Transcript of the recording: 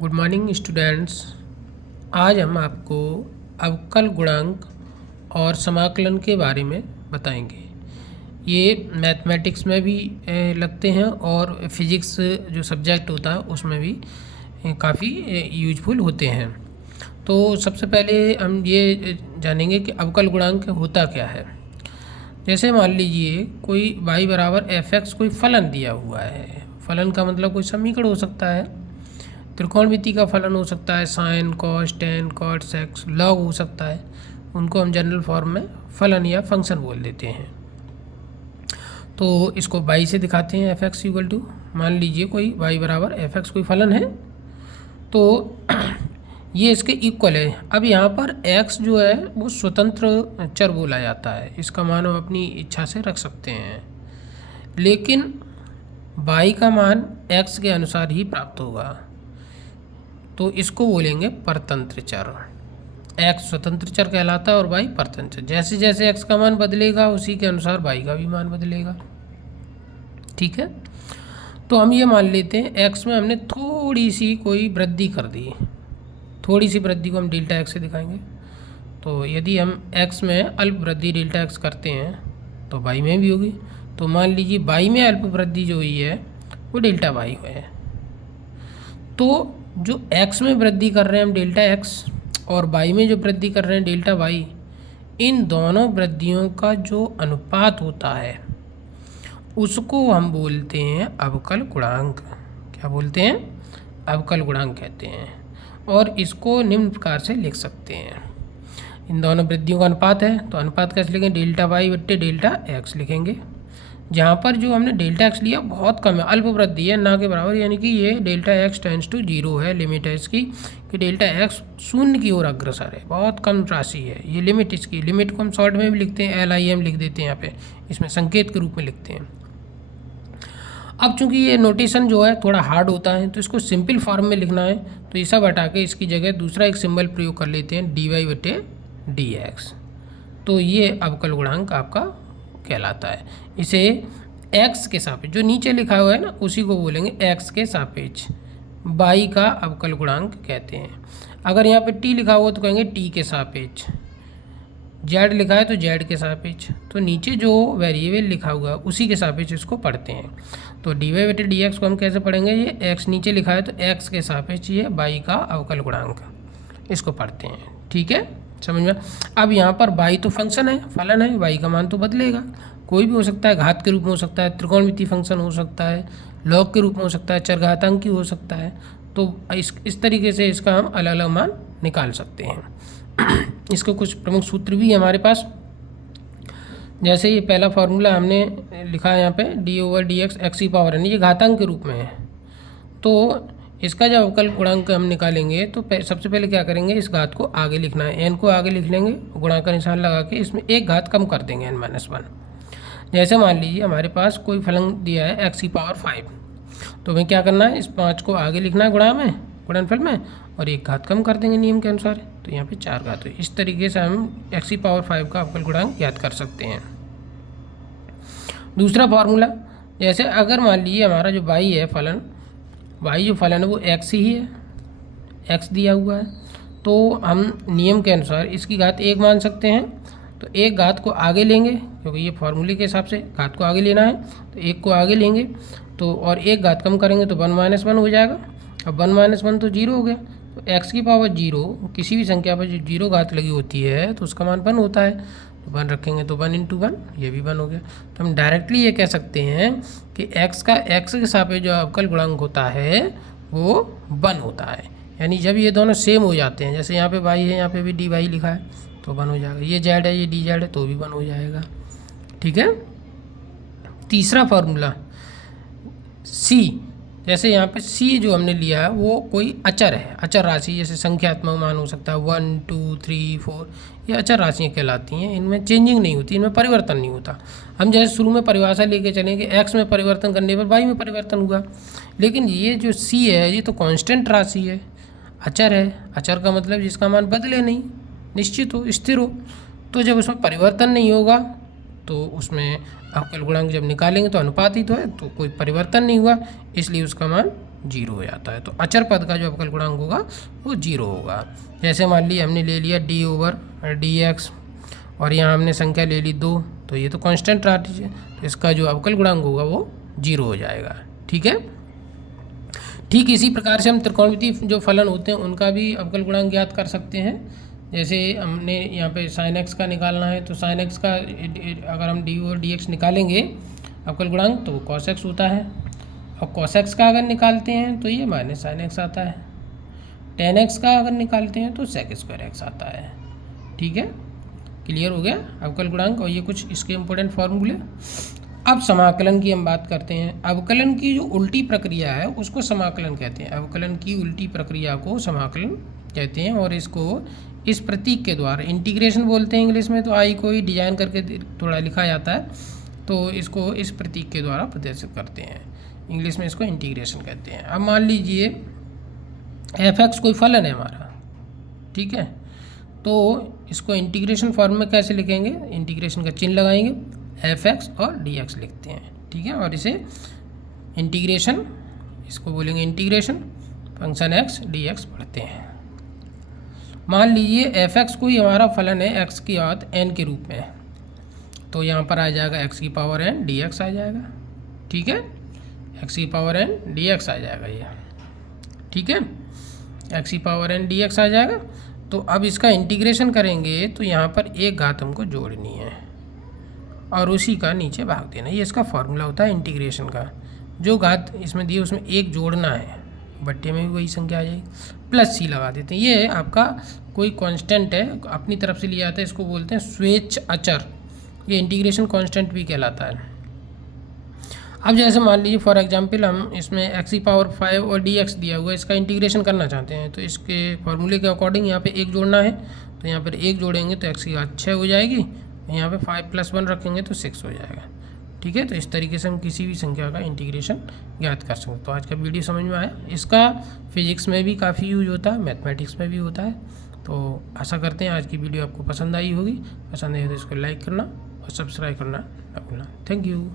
Good morning students. आज हम आपको अवकल गुणांक और समाकलन के बारे में बताएंगे। ये मैथमेटिक्स में भी लगते हैं और फिज़िक्स जो सब्जेक्ट होता है उसमें भी काफ़ी यूजफुल होते हैं। तो सबसे पहले हम ये जानेंगे कि अवकल गुणांक होता क्या है। जैसे मान लीजिए कोई y बराबर f(x) कोई फलन दिया हुआ है। फलन का मतलब कोई समीकरण हो सकता है, त्रिकोणमिति का फलन हो सकता है, sine cos tan cot sec log हो सकता है। उनको हम जनरल फॉर्म में फलन या फंक्शन बोल देते हैं। तो इसको y से दिखाते हैं। f(x) इक्वल टू, मान लीजिए कोई y बराबर f(x) कोई फलन है तो ये इसके इक्वल है। अब यहाँ पर x जो है वो स्वतंत्र चर बोला जाता है, इसका मान हम अपनी इच्छा से रख सकते हैं, लेकिन y का मान x के अनुसार ही प्राप्त होगा। तो इसको बोलेंगे परतंत्र चर। x स्वतंत्र चर कहलाता है और y परतंत्र। जैसे जैसे x का मान बदलेगा उसी के अनुसार y का भी मान बदलेगा। ठीक है, तो हम ये मान लेते हैं x में हमने थोड़ी सी कोई वृद्धि कर दी। थोड़ी सी वृद्धि को हम डेल्टा x से दिखाएंगे। तो यदि हम x में अल्प वृद्धि डेल्टा x करते हैं तो y में भी होगी। तो मान लीजिए y में अल्प वृद्धि जो हुई है वो डेल्टा y है। तो जो x में वृद्धि कर रहे हैं हम डेल्टा x और y में जो वृद्धि कर रहे हैं डेल्टा y, इन दोनों वृद्धियों का जो अनुपात होता है उसको हम बोलते हैं अवकल गुणांक। क्या बोलते हैं? अवकल गुणांक कहते हैं। और इसको निम्न प्रकार से लिख सकते हैं। इन दोनों वृद्धियों का अनुपात है तो अनुपात कैसे लिखेंगे? डेल्टा y बट्टे डेल्टा x लिखेंगे। जहाँ पर जो हमने डेल्टा x लिया बहुत कम है, अल्प वृद्धि है, ना के बराबर, यानी कि ये डेल्टा x टेंड्स टू 0 है। लिमिट है इसकी कि डेल्टा x शून्य की ओर अग्रसर है, बहुत कम राशि है ये लिमिट। इसकी लिमिट को हम शॉर्ट में भी लिखते हैं, LIM लिख देते हैं, यहाँ पे इसमें संकेत के रूप में लिखते हैं। अब चूंकि ये नोटेशन जो है थोड़ा हार्ड होता है तो इसको सिंपल फॉर्म में लिखना है, तो ये सब हटा के इसकी जगह दूसरा एक सिंबल प्रयोग कर लेते हैं, dy बटे dx। तो ये अवकल गुणांक आपका कहलाता है। इसे x के सापेक्ष, जो नीचे लिखा हुआ है ना उसी को बोलेंगे x के सापेक्ष y का अवकल गुणांक कहते हैं। अगर यहाँ पे t लिखा हुआ तो कहेंगे t के सापेक्ष, z लिखा है तो z के सापेक्ष। तो नीचे जो वेरिएबल लिखा हुआ है उसी के सापेक्ष इसको पढ़ते हैं। तो dy बटे dx को हम कैसे पढ़ेंगे? ये x नीचे लिखा है तो x के सापेक्ष ये y का अवकल गुणांक, इसको पढ़ते हैं। ठीक है, समझ में? अब यहाँ पर y तो फंक्शन है, फलन है, y का मान तो बदलेगा, कोई भी हो सकता है, घात के रूप में हो सकता है, त्रिकोणमिति फंक्शन हो सकता है, लॉग के रूप में हो सकता है, चरघातांकी हो सकता है। तो इस तरीके से इसका हम अलग अलग मान निकाल सकते हैं। इसको कुछ प्रमुख सूत्र भी है हमारे पास। जैसे ये पहला फार्मूला हमने लिखा है यहाँ पे, d/dx x की पावर n, ये घातांक के रूप में है। तो इसका जब अवकल गुणांक हम निकालेंगे तो सबसे पहले क्या करेंगे, इस घात को आगे लिखना है, n को आगे लिख लेंगे, गुणा का निशान लगा के इसमें एक घात कम कर देंगे, n-1। जैसे मान लीजिए हमारे पास कोई फलन दिया है x की पावर 5, तो हमें क्या करना है, इस 5 को आगे लिखना है गुणनफल में, और एक घात कम कर देंगे नियम के अनुसार। तो यहाँ पे 4 घात हुई। इस तरीके से हम x की पावर 5 का अवकल गुणांक ज्ञात कर सकते हैं। दूसरा फार्मूला, जैसे अगर मान लीजिए हमारा जो y है फलन, y जो फलन है वो x ही है, x दिया हुआ है, तो हम नियम के अनुसार इसकी घात 1 मान सकते हैं। तो एक घात को आगे लेंगे, क्योंकि ये फार्मूले के हिसाब से घात को आगे लेना है, तो 1 को आगे लेंगे तो, और एक घात कम करेंगे तो 1-1 हो जाएगा। अब 1-1 तो 0 हो गया। तो x की पावर 0, किसी भी संख्या पर जो 0 घात लगी होती है तो उसका मान 1 होता है। तो 1 रखेंगे तो 1 × 1, ये भी 1 हो गया। तो हम डायरेक्टली ये कह सकते हैं कि x का x के सापेक्ष जो अवकल गुणांक होता है वो 1 होता है। यानी जब ये दोनों सेम हो जाते हैं, जैसे यहाँ पे y है, यहाँ पे भी dy लिखा है, तो 1 हो जाएगा। ये z है, ये dz है, तो भी 1 हो जाएगा। ठीक है। तीसरा फार्मूला c, जैसे यहाँ पे c जो हमने लिया है वो कोई अचर है, अचर राशि, जैसे संख्यात्मक मान हो सकता है 1, 2, 3, 4, ये अचर राशियाँ कहलाती हैं। इनमें चेंजिंग नहीं होती, इनमें परिवर्तन नहीं होता। हम जैसे शुरू में परिभाषा लेके चलेंगे, x में परिवर्तन करने पर y में परिवर्तन हुआ, लेकिन ये जो c है ये तो कांस्टेंट राशि है, अचर है। अचर का मतलब जिसका मान बदले नहीं, निश्चित हो, स्थिर हो। तो जब उसमें परिवर्तन नहीं होगा तो उसमें अवकल गुणांक जब निकालेंगे तो अनुपात ही तो है, तो कोई परिवर्तन नहीं हुआ, इसलिए उसका मान जीरो हो जाता है। तो अचर पद का जो अवकल गुणांक होगा वो जीरो होगा। जैसे मान ली हमने ले लिया d/dx और यहाँ हमने संख्या ले ली 2, तो ये तो कांस्टेंट रहा, तो इसका जो अवकल गुणांक होगा वो जीरो हो जाएगा। ठीक है। ठीक इसी प्रकार से हम त्रिकोणमितीय जो फलन होते हैं उनका भी अवकल गुणांक ज्ञात कर सकते हैं। जैसे हमने यहाँ पे sin x का निकालना है, तो sin x का अगर हम d/dx निकालेंगे अवकल गुणांक तो वो cos x होता है, और cos x का अगर निकालते हैं तो ये -sin x आता है, tan x का अगर निकालते हैं तो sec² x आता है। ठीक है, क्लियर हो गया अवकल गुणांक। और ये कुछ इसके इम्पोर्टेंट फॉर्मूले। अब समाकलन की हम बात करते हैं। अवकलन की जो उल्टी प्रक्रिया है उसको समाकलन कहते हैं। अवकलन की उल्टी प्रक्रिया को समाकलन कहते हैं, और इसको इस प्रतीक के द्वारा इंटीग्रेशन बोलते हैं इंग्लिश में, तो आई को ही डिजाइन करके थोड़ा लिखा जाता है, तो इसको इस प्रतीक के द्वारा प्रदर्शित करते हैं। इंग्लिश में इसको इंटीग्रेशन कहते हैं। अब मान लीजिए f(x) कोई फलन है हमारा, ठीक है, तो इसको इंटीग्रेशन फॉर्म में कैसे लिखेंगे, इंटीग्रेशन का चिन्ह लगाएंगे, f(x) और dx लिखते हैं। ठीक है, और इसे इंटीग्रेशन, इसको बोलेंगे इंटीग्रेशन फंक्शन x dx पढ़ते हैं। मान लीजिए f(x) कोई हमारा फलन है x की औसत n के रूप में, तो यहाँ पर आ जाएगा x⁴n dx आ जाएगा। ठीक है, x⁴n dx आ जाएगा ये। ठीक है, x⁴n dx आ जाएगा। तो अब इसका इंटीग्रेशन करेंगे तो यहाँ पर एक घात हमको जोड़नी है और उसी का नीचे भाग देना। ये इसका फॉर्मूला होता है इंटीग्रेशन का। जो घात इसमें दी उसमें एक जोड़ना है, बट्टे में भी वही संख्या आ जाएगी, प्लस c लगा देते हैं। ये आपका कोई कांस्टेंट है, अपनी तरफ से लिया जाता है, इसको बोलते हैं स्वेच्छ अचर। ये इंटीग्रेशन कांस्टेंट भी कहलाता है। अब जैसे मान लीजिए फॉर एग्जांपल हम इसमें x⁵ और dx दिया हुआ है, इसका इंटीग्रेशन करना चाहते हैं, तो इसके फॉर्मूले के अकॉर्डिंग यहाँ पे एक जोड़ना है, तो यहाँ पर एक जोड़ेंगे तो x⁵ हो जाएगी, यहाँ पे 5 + 1 रखेंगे तो 6 हो जाएगा। ठीक है, तो इस तरीके से हम किसी भी संख्या का इंटीग्रेशन ज्ञात कर सकते हैं। तो आज का वीडियो समझ में आया। इसका फिजिक्स में भी काफ़ी यूज होता है, मैथमेटिक्स में भी होता है। तो आशा करते हैं आज की वीडियो आपको पसंद आई होगी। पसंद आई हो तो इसको लाइक करना और सब्सक्राइब करना ना भूलना। Thank you.